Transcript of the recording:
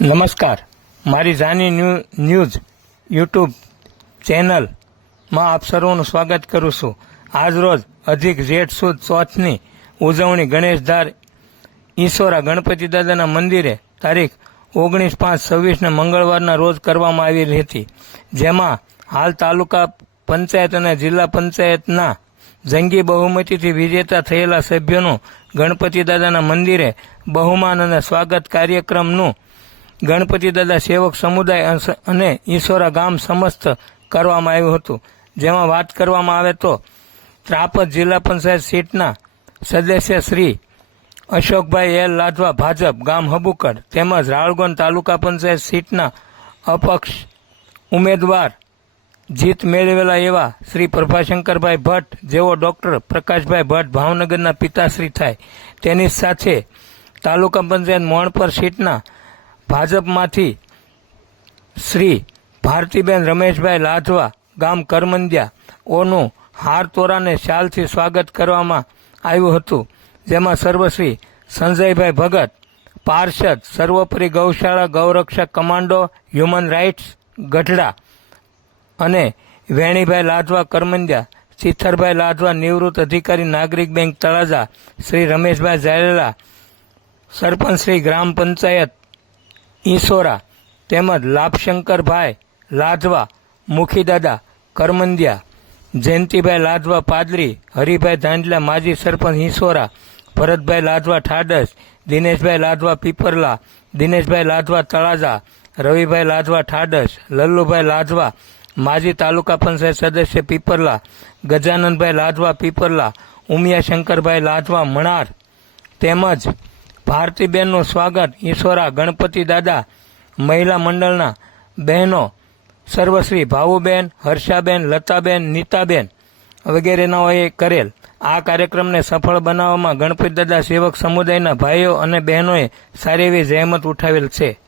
નમસ્કાર, મારી Jani news YouTube ચેનલમાં આપ સર્વનું સ્વાગત કરું છું. આજરોજ અધિક જેઠ સુદ ચોથની ઉજવણી ગણેશધાર ઈસોરા ગણપતિ દાદાના મંદિરે તારીખ 19/5/26ને મંગળવારના રોજ કરવામાં આવેલી હતી. જેમાં હાલ તાલુકા પંચાયત અને જિલ્લા પંચાયતના જંગી બહુમતીથી વિજેતા થયેલા સભ્યોનું ગણપતિ દાદાના મંદિરે બહુમાન અને સ્વાગત કાર્યક્રમનું ગણપતિ દાદા સેવક સમુદાય અને ઈસોરા ગામ સમસ્ત કરવામાં આવ્યું હતું. જેમાં વાત કરવામાં આવે તો ત્રાપજ જિલ્લા પંચાયત સીટના સદસ્ય શ્રી અશોકભાઈ એલ લાધવા ભાજપ ગામ હબુકડ તેમજ રાળગોન તાલુકા પંચાયત સીટના અપક્ષ ઉમેદવાર જીત મેળવેલા એવા શ્રી પ્રભાશંકરભાઈ ભટ્ટ જેઓ ડોક્ટર પ્રકાશભાઈ ભટ્ટ ભાવનગરના પિતાશ્રી થાય, તેની સાથે તાલુકા પંચાયત મોણપર સીટના ભાજપમાંથી શ્રી ભારતીબેન રમેશભાઈ લાધવા ગામ કરમંદિયા ઓનું હાર તોરાને શાલથી સ્વાગત કરવામાં આવ્યું હતું. જેમાં સર્વશ્રી સંજયભાઈ ભગત પાર્ષદ સર્વોપરી ગૌશાળા ગૌરક્ષક કમાન્ડો હ્યુમન રાઇટ્સ ગઢડા અને વેણીભાઈ લાધવા કરમંદિયા, ચિથરભાઈ લાધવા નિવૃત્ત અધિકારી નાગરિક બેંક તળાજા, શ્રી રમેશભાઈ ઝાલેલા સરપંચ શ્રી ગ્રામ પંચાયત ઈસોરા તેમજ લાભશંકરભાઈ લાધવા મુખીદાદા કરમંદિયા, જયંતિભાઈ લાધવા પાદરી, હરિભાઈ ધાંડલા માજી સરપંચ ઈસોરા, ભરતભાઈ લાધવા ઠાડસ, દિનેશભાઈ લાધવા પીપરલા, દિનેશભાઈ લાધવા તળાજા, રવિભાઈ લાધવા ઠાડસ, લલ્લુભાઈ લાધવા માજી તાલુકા પંચાયત સદસ્ય પીપરલા, ગજાનંદભાઈ લાધવા પીપરલા, ઉમિયાશંકરભાઈ લાધવા મણાર તેમજ ભારતીબેનનું સ્વાગત ઈસોરા ગણપતિ દાદા મહિલા મંડળના બહેનો સર્વશ્રી ભાવુબેન, હર્ષાબેન, લતાબેન, નીતાબેન વગેરેનાઓએ કરેલ. આ કાર્યક્રમને સફળ બનાવવામાં ગણપતિ દાદા સેવક સમુદાયના ભાઈઓ અને બહેનોએ સારી એવી જહેમત ઉઠાવેલ છે.